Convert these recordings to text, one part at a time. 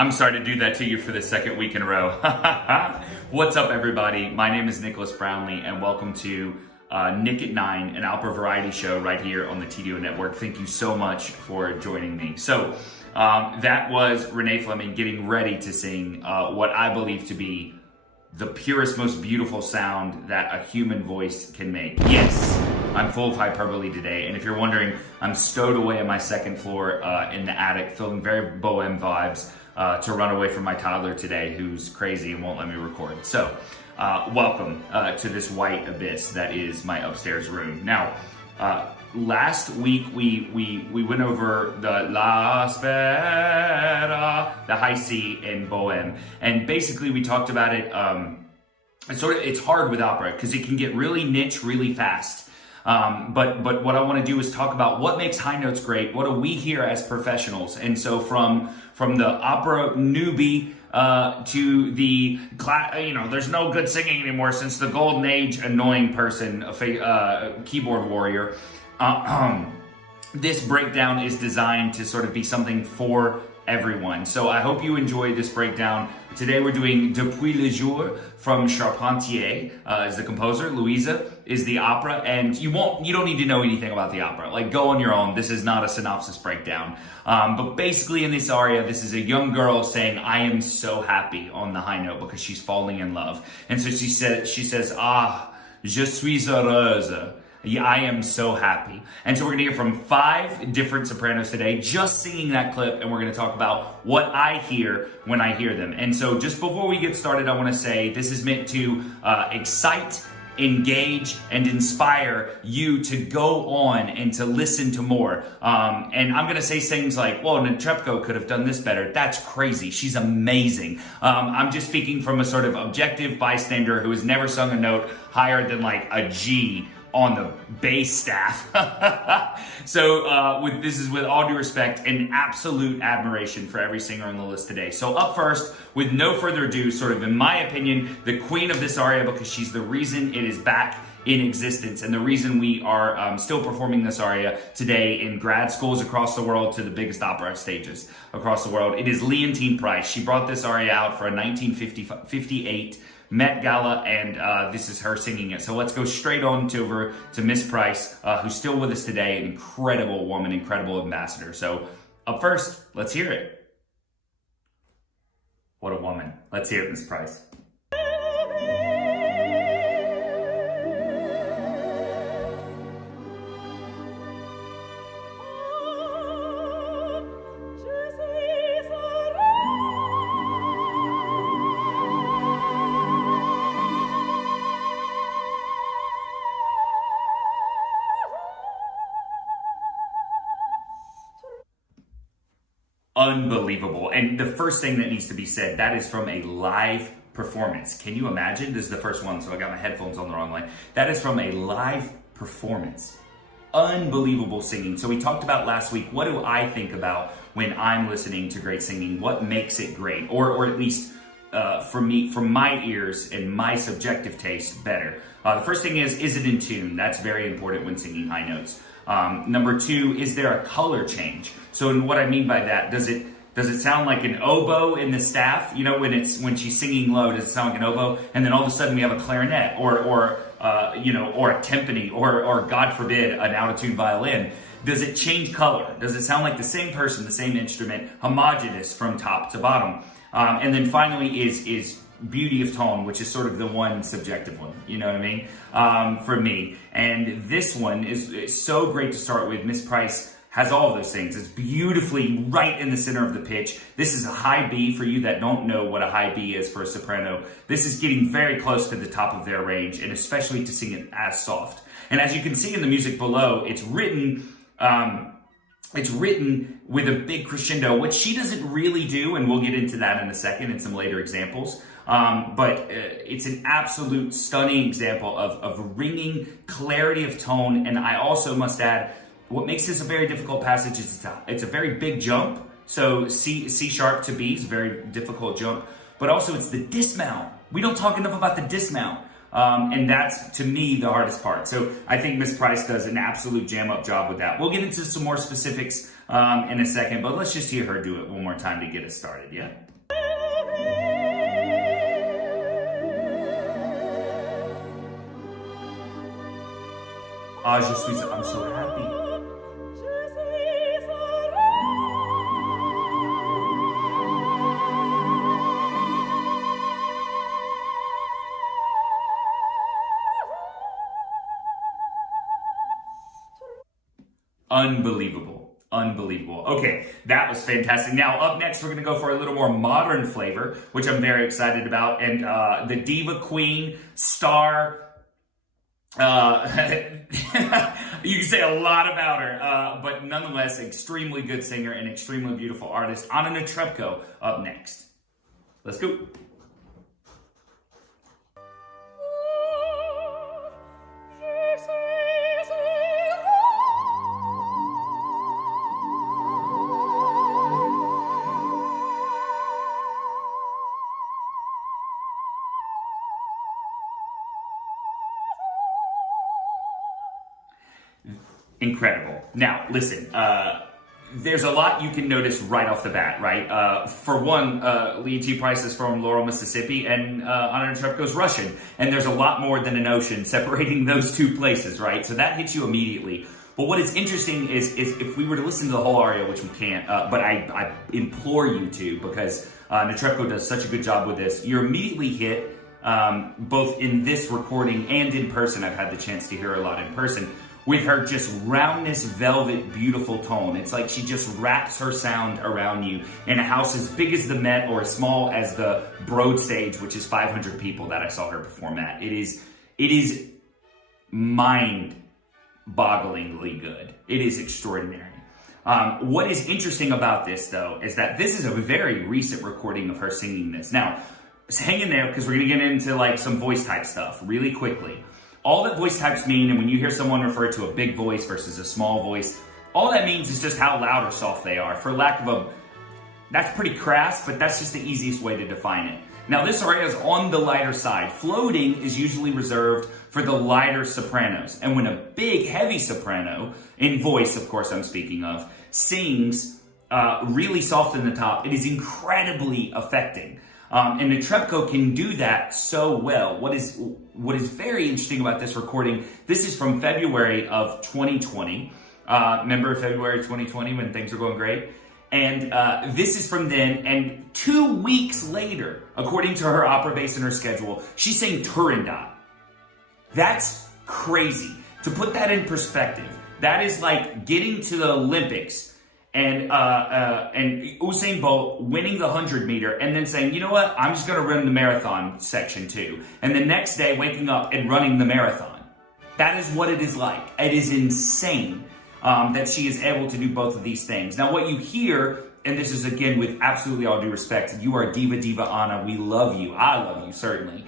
I'm sorry to do that to you for the second week in a row. What's up, everybody? My name is Nicholas Brownlee, and welcome to Nick at 9, an opera variety show right here on the TDO Network. Thank you so much for joining me. So that was Renee Fleming getting ready to sing what I believe to be the purest, most beautiful sound that a human voice can make. Yes, I'm full of hyperbole today, and if you're wondering, I'm stowed away on my second floor in the attic, feeling very bohem vibes to run away from my toddler today, who's crazy and won't let me record. So, welcome to this white abyss that is my upstairs room. Now, last week we went over the La Spera, the high C in Bohème, and basically we talked about it. It's hard with opera because it can get really niche really fast. But what I want to do is talk about what makes high notes great. What do we hear as professionals? And so from the opera newbie to the there's no good singing anymore since the golden age annoying person, keyboard warrior. This breakdown is designed to sort of be something for everyone. So I hope you enjoy this breakdown. Today we're doing Depuis le jour from Charpentier is the composer. Louisa is the opera, and you don't need to know anything about the opera. Like, go on your own. This is not a synopsis breakdown. But basically in this aria, this is a young girl saying, "I am so happy" on the high note because she's falling in love. And so she says, "Ah, je suis heureuse." I am so happy. And so we're gonna hear from 5 different sopranos today, just singing that clip, and we're gonna talk about what I hear when I hear them. And so just before we get started, I wanna say this is meant to excite, engage, and inspire you to go on and to listen to more. And I'm gonna say things like, well, Ananda Trebko could have done this better. That's crazy. She's amazing. I'm just speaking from a sort of objective bystander who has never sung a note higher than like a G on the bass staff. So this is with all due respect and absolute admiration for every singer on the list today. So up first, with no further ado, sort of in my opinion, the queen of this aria, because she's the reason it is back in existence and the reason we are still performing this aria today in grad schools across the world to the biggest opera stages across the world. It is Leontyne Price. She brought this aria out for a 1958 Met Gala, and this is her singing it. So let's go straight on over to Miss Price, who's still with us today, an incredible woman, incredible ambassador. So up first, let's hear it. What a woman. Let's hear it, Miss Price. Unbelievable. And the first thing that needs to be said, that is from a live performance. Can you imagine? This is the first one, so I got my headphones on the wrong way. That is from a live performance. Unbelievable singing. So we talked about last week, what do I think about when I'm listening to great singing? What makes it great? Or at least for me, from my ears and my subjective taste, better. The first thing is it in tune? That's very important when singing high notes. Number 2, is there a color change? So what I mean by that, does it sound like an oboe in the staff? You know, when she's singing low, does it sound like an oboe? And then all of a sudden we have a clarinet or a timpani or God forbid an out-of-tune violin. Does it change color? Does it sound like the same person, the same instrument, homogeneous from top to bottom? And then finally is beauty of tone, which is sort of the one subjective one, you know what I mean, for me. And this one is so great to start with. Miss Price has all of those things. It's beautifully right in the center of the pitch. This is a high B for you that don't know what a high B is for a soprano. This is getting very close to the top of their range, and especially to sing it as soft. And as you can see in the music below, it's written with a big crescendo, which she doesn't really do, and we'll get into that in a second in some later examples. But it's an absolute stunning example of ringing, clarity of tone, and I also must add, what makes this a very difficult passage is it's a very big jump. So C sharp to B is a very difficult jump, but also it's the dismount. We don't talk enough about the dismount. And that's, to me, the hardest part. So I think Miss Price does an absolute jam-up job with that. We'll get into some more specifics in a second, but let's just hear her do it one more time to get us started, yeah? I'm so happy. Unbelievable. Unbelievable. Okay, that was fantastic. Now, up next, we're going to go for a little more modern flavor, which I'm very excited about. And the diva queen, star, you can say a lot about her, but nonetheless, extremely good singer and extremely beautiful artist, Ananda Trebko, up next. Let's go. Incredible. Now, listen, there's a lot you can notice right off the bat, right? For one, Leontyne Price is from Laurel, Mississippi, and Ananda Trebko's Russian. And there's a lot more than an ocean separating those two places, right? So that hits you immediately. But what is interesting is if we were to listen to the whole aria, which we can't, but I implore you to, because Ananda Trebko does such a good job with this, you're immediately hit, both in this recording and in person. I've had the chance to hear a lot in person, with her just roundness, velvet, beautiful tone. It's like she just wraps her sound around you in a house as big as the Met or as small as the Broad stage, which is 500 people that I saw her perform at. It is mind-bogglingly good. It is extraordinary. What is interesting about this, though, is that this is a very recent recording of her singing this. Now, hang in there, because we're going to get into like some voice type stuff really quickly. All that voice types mean, and when you hear someone refer to a big voice versus a small voice, all that means is just how loud or soft they are. For lack of that's pretty crass, but that's just the easiest way to define it. Now, this aria is on the lighter side. Floating is usually reserved for the lighter sopranos. And when a big, heavy soprano, in voice, of course I'm speaking of, sings really soft in the top, it is incredibly affecting. And the Trebko can do that so well. What is very interesting about this recording, this is from February of 2020. Remember February 2020 when things were going great? And this is from then, and 2 weeks later, according to her opera base and her schedule, she sang Turandot. That's crazy. To put that in perspective, that is like getting to the Olympics and Usain Bolt winning the 100-meter and then saying, you know what, I'm just going to run the marathon section too. And the next day waking up and running the marathon. That is what it is like. It is insane that she is able to do both of these things. Now what you hear, and this is again with absolutely all due respect, you are Diva Anna, we love you. I love you, certainly.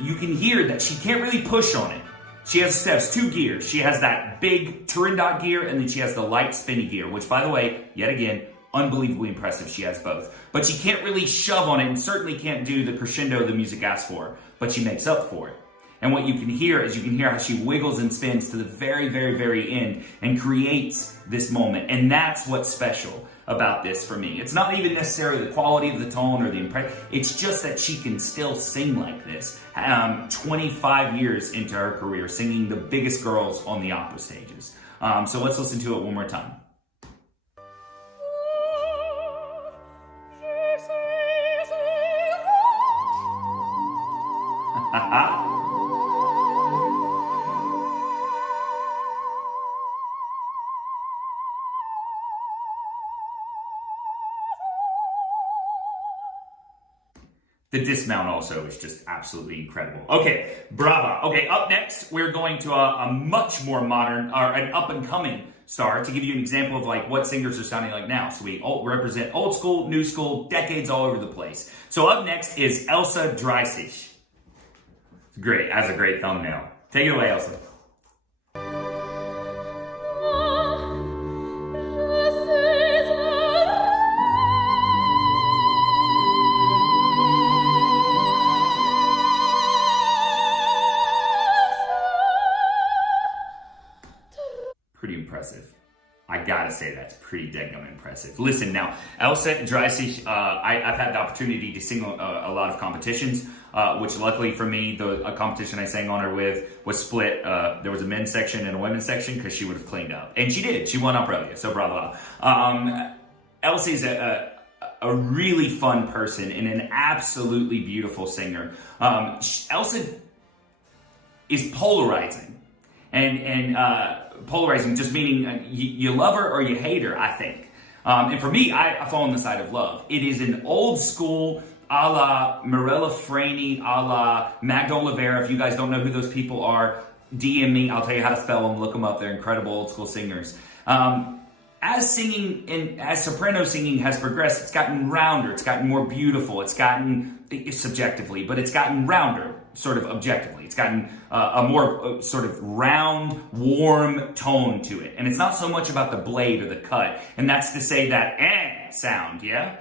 You can hear that she can't really push on it. She has 2 gears. She has that big Turandot gear, and then she has the light spinny gear, which, by the way, yet again, unbelievably impressive. She has both. But she can't really shove on it, and certainly can't do the crescendo the music asks for, but she makes up for it. And what you can hear is how she wiggles and spins to the very, very, very end and creates this moment. And that's what's special about this for me. It's not even necessarily the quality of the tone or the impression. It's just that she can still sing like this. 25 years into her career, singing the biggest girls on the opera stages. So let's listen to it one more time. The dismount also is just absolutely incredible. Okay, brava. Okay, up next, we're going to a much more modern, or an up-and-coming star, to give you an example of like what singers are sounding like now. So we represent old school, new school, decades all over the place. So up next is Elsa Dreisig. Great, has a great thumbnail. Take it away, Elsa. Pretty impressive. I gotta say that's pretty daggum impressive. Listen now, Elsa Dreisig, I've had the opportunity to sing a lot of competitions, which luckily for me, a competition I sang on her with was split. There was a men's section and a women's section because she would have cleaned up. And she did. She won Aurelia, so bravo. Elsa is a really fun person and an absolutely beautiful singer. Elsa is polarizing. And polarizing just meaning you love her or you hate her, I think. And for me, I fall on the side of love. It is an old school a la Mirella Freni, a la Magda Oliveira. If you guys don't know who those people are, DM me. I'll tell you how to spell them. Look them up. They're incredible old school singers. As singing and as soprano singing has progressed, it's gotten rounder. It's gotten more beautiful. It's gotten subjectively, but it's gotten rounder, sort of objectively. It's gotten a more sort of round, warm tone to it. And it's not so much about the blade or the cut. And that's to say that sound, yeah?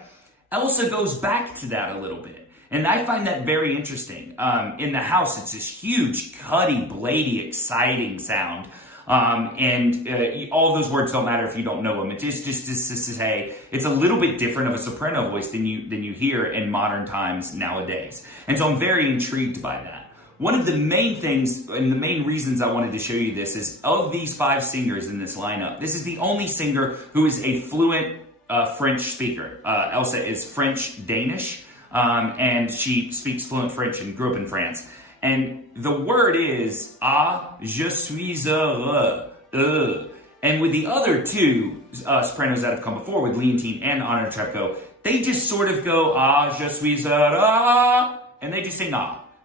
Elsa goes back to that a little bit. And I find that very interesting. In the house, it's this huge, cutty, bladey, exciting sound. All of those words don't matter if you don't know them. It's just to say it's a little bit different of a soprano voice than you hear in modern times nowadays. And so I'm very intrigued by that. One of the main things and the main reasons I wanted to show you this is of these 5 singers in this lineup, this is the only singer who is a fluent French speaker. Elsa is French-Danish, and she speaks fluent French and grew up in France. And the word is je suis heureux. And with the other 2 sopranos that have come before, with Leontyne and Ananda Trebko, they just sort of go je suis heureux, and they just sing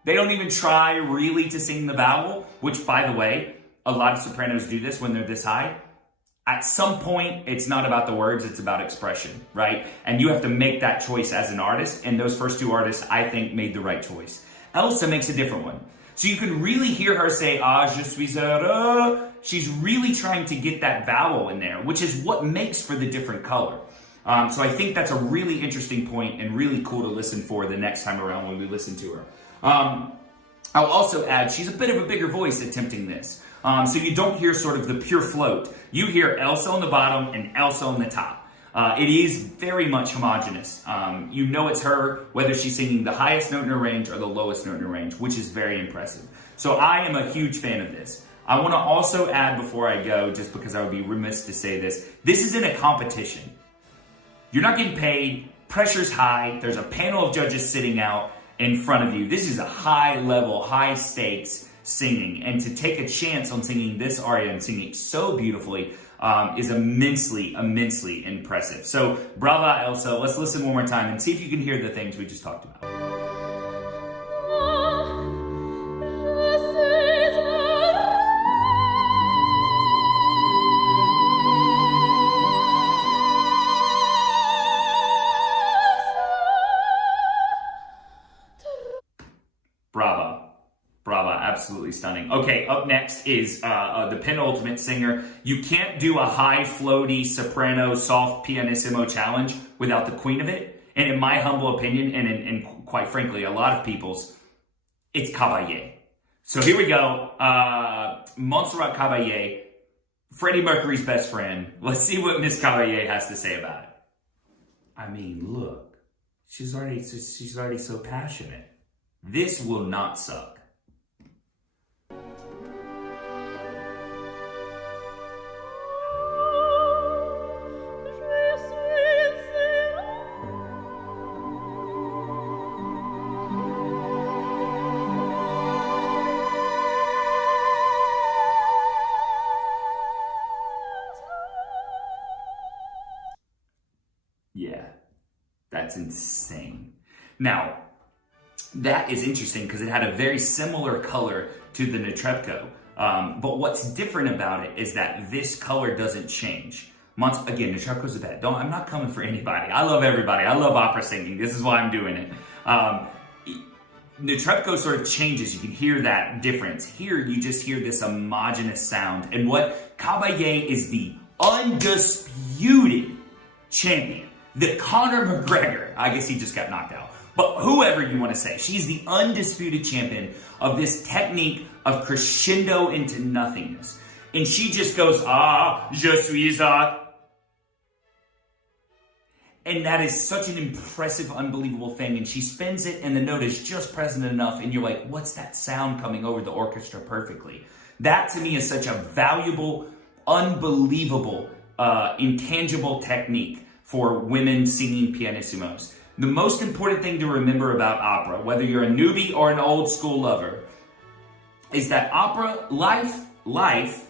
They don't even try really to sing the vowel, which, by the way, a lot of sopranos do this when they're this high. At some point, it's not about the words, it's about expression, right? And you have to make that choice as an artist, and those first 2 artists, I think, made the right choice. Elsa makes a different one. So you can really hear her say, je suis heureux. She's really trying to get that vowel in there, which is what makes for the different color. So I think that's a really interesting point and really cool to listen for the next time around when we listen to her. I'll also add, she's a bit of a bigger voice attempting this. So you don't hear sort of the pure float. You hear Elsa on the bottom and Elsa on the top. It is very much homogeneous. You know it's her, whether she's singing the highest note in her range or the lowest note in her range, which is very impressive. So I am a huge fan of this. I want to also add before I go, just because I would be remiss to say this isn't a competition. You're not getting paid, pressure's high, there's a panel of judges sitting out in front of you. This is a high level, high stakes singing. And to take a chance on singing this aria and singing it so beautifully is immensely, immensely impressive. So, brava, Elsa. Let's listen one more time and see if you can hear the things we just talked about. Absolutely stunning. Okay, up next is the penultimate singer. You can't do a high, floaty, soprano, soft, pianissimo challenge without the queen of it. And in my humble opinion, and quite frankly, a lot of people's, it's Caballé. So here we go. Montserrat Caballé, Freddie Mercury's best friend. Let's see what Miss Caballé has to say about it. I mean, look, she's already so passionate. This will not suck. Yeah, that's insane. Now, that is interesting because it had a very similar color to the Trebko. But what's different about it is that this color doesn't change. Again, Trebko's the best. I'm not coming for anybody. I love everybody. I love opera singing. This is why I'm doing it. Trebko sort of changes. You can hear that difference. Here, you just hear this homogeneous sound. And what Caballé is the undisputed champion. The Conor McGregor, I guess he just got knocked out, but whoever you want to say, she's the undisputed champion of this technique of crescendo into nothingness. And she just goes, je suis a. And that is such an impressive, unbelievable thing. And she spins it, and the note is just present enough. And you're like, what's that sound coming over the orchestra perfectly? That, to me, is such a valuable, unbelievable, intangible technique for women singing pianissimos. The most important thing to remember about opera, whether you're a newbie or an old school lover, is that opera, life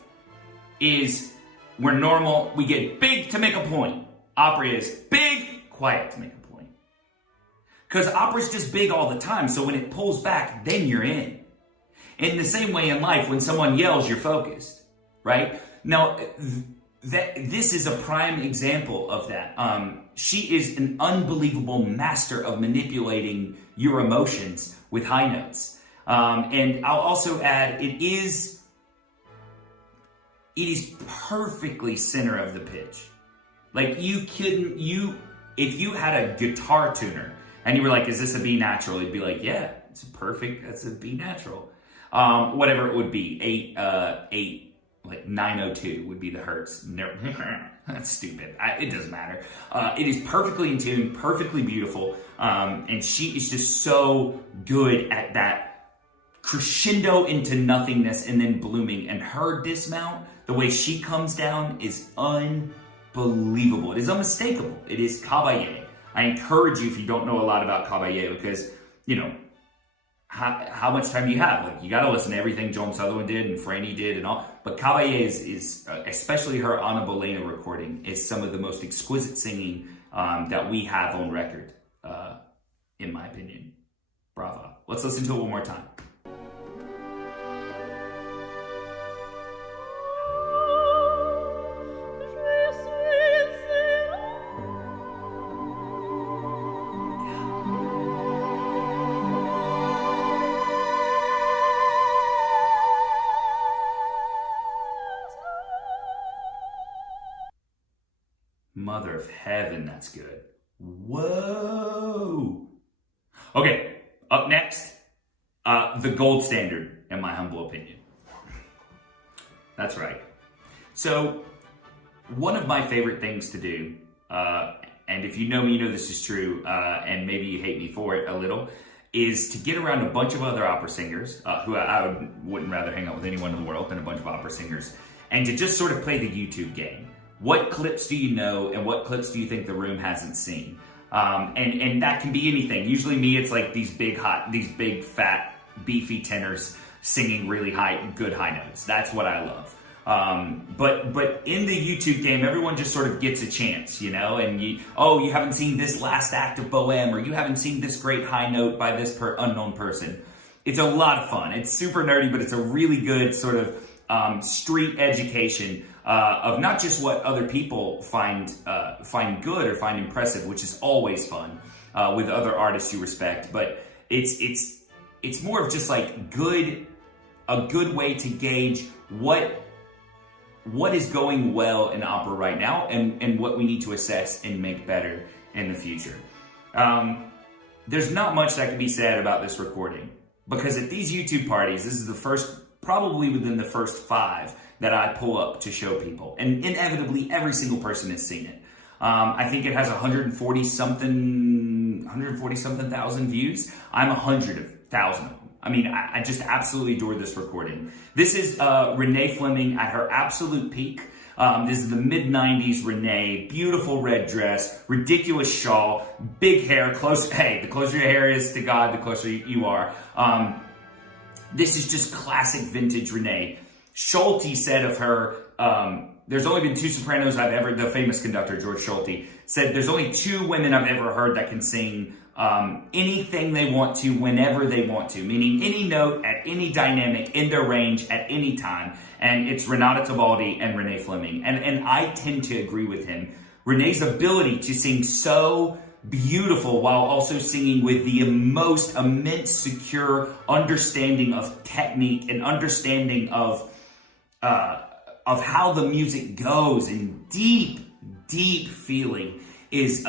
is, we're normal, we get big to make a point. Opera is big, quiet to make a point. Because opera's just big all the time, so when it pulls back, then you're in. In the same way in life, when someone yells, you're focused, right? Now, this is a prime example of that. She is an unbelievable master of manipulating your emotions with high notes. And I'll also add, it is perfectly center of the pitch. Like, if you had a guitar tuner and you were like, is this a B natural? You'd be like, yeah, it's that's a B natural. Whatever it would be, 902 would be the hertz. That's stupid. It doesn't matter. It is perfectly in tune, perfectly beautiful. And she is just so good at that crescendo into nothingness and then blooming. And her dismount, the way she comes down, is unbelievable. It is unmistakable. It is caballé. I encourage you, if you don't know a lot about caballé, because, how much time do you have? Like, you got to listen to everything Joan Sutherland did and Franny did and all. But caballé is especially her Ana Bolena recording, is some of the most exquisite singing that we have on record, in my opinion. Bravo. Let's listen to it one more time. Mother of heaven, that's good. Whoa. Okay, up next, the gold standard, in my humble opinion. That's right. So, one of my favorite things to do, and if you know me, you know this is true, and maybe you hate me for it a little, is to get around a bunch of other opera singers, who I wouldn't rather hang out with anyone in the world than a bunch of opera singers, and to just sort of play the YouTube game. What clips do you know, and what clips do you think the room hasn't seen? And that can be anything. Usually me, it's like these big, fat, beefy tenors singing really good high notes. That's what I love. But in the YouTube game, everyone just sort of gets a chance, and you haven't seen this last act of Bohème, or you haven't seen this great high note by this unknown person. It's a lot of fun. It's super nerdy, but it's a really good sort of street education of not just what other people find good or find impressive, which is always fun with other artists you respect, but it's more of just like a good way to gauge what is going well in opera right now and what we need to assess and make better in the future. There's not much that can be said about this recording, because at these YouTube parties, this is probably within the first 5 that I pull up to show people. And inevitably, every single person has seen it. I think it has 140 something thousand views. I'm 100,000 of them. I mean, I just absolutely adore this recording. This is Renee Fleming at her absolute peak. This is the mid-90s Renee, beautiful red dress, ridiculous shawl, big hair, the closer your hair is to God, the closer you are. This is just classic vintage Renee. Schulte said of her, there's only been 2 sopranos the famous conductor, George Schulte, said there's only 2 women I've ever heard that can sing anything they want to, whenever they want to, meaning any note at any dynamic in their range at any time. And it's Renata Tebaldi and Renee Fleming. And I tend to agree with him. Renee's ability to sing so beautiful while also singing with the most immense, secure understanding of technique and understanding of how the music goes, and deep feeling is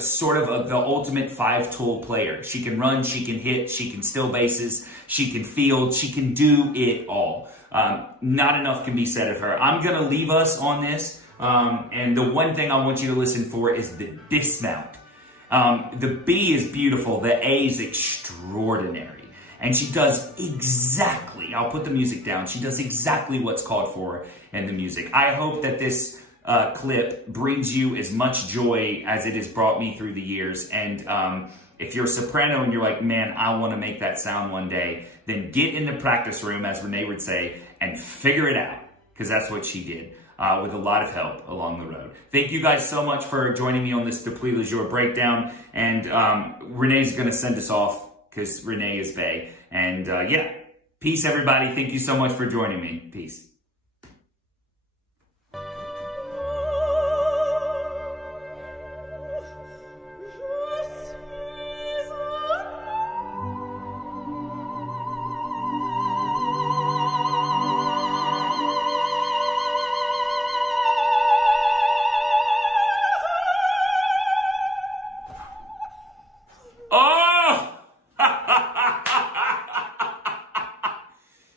sort of the ultimate 5-tool player. She can run, she can hit, she can still bases, she can field, she can do it all. Not enough can be said of her. I'm going to leave us on this. And the one thing I want you to listen for is the dismount. The B is beautiful. The A is extraordinary. And she does exactly, I'll put the music down, she does exactly what's called for in the music. I hope that this clip brings you as much joy as it has brought me through the years. And if you're a soprano and you're like, man, I want to make that sound one day, then get in the practice room, as Renee would say, and figure it out. Because that's what she did. With a lot of help along the road. Thank you guys so much for joining me on this Depuis le Jour breakdown. And Renee's going to send us off because Renee is bae. And yeah, peace everybody. Thank you so much for joining me. Peace.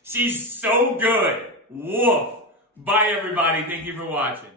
She's so good. Woof. Bye, everybody. Thank you for watching.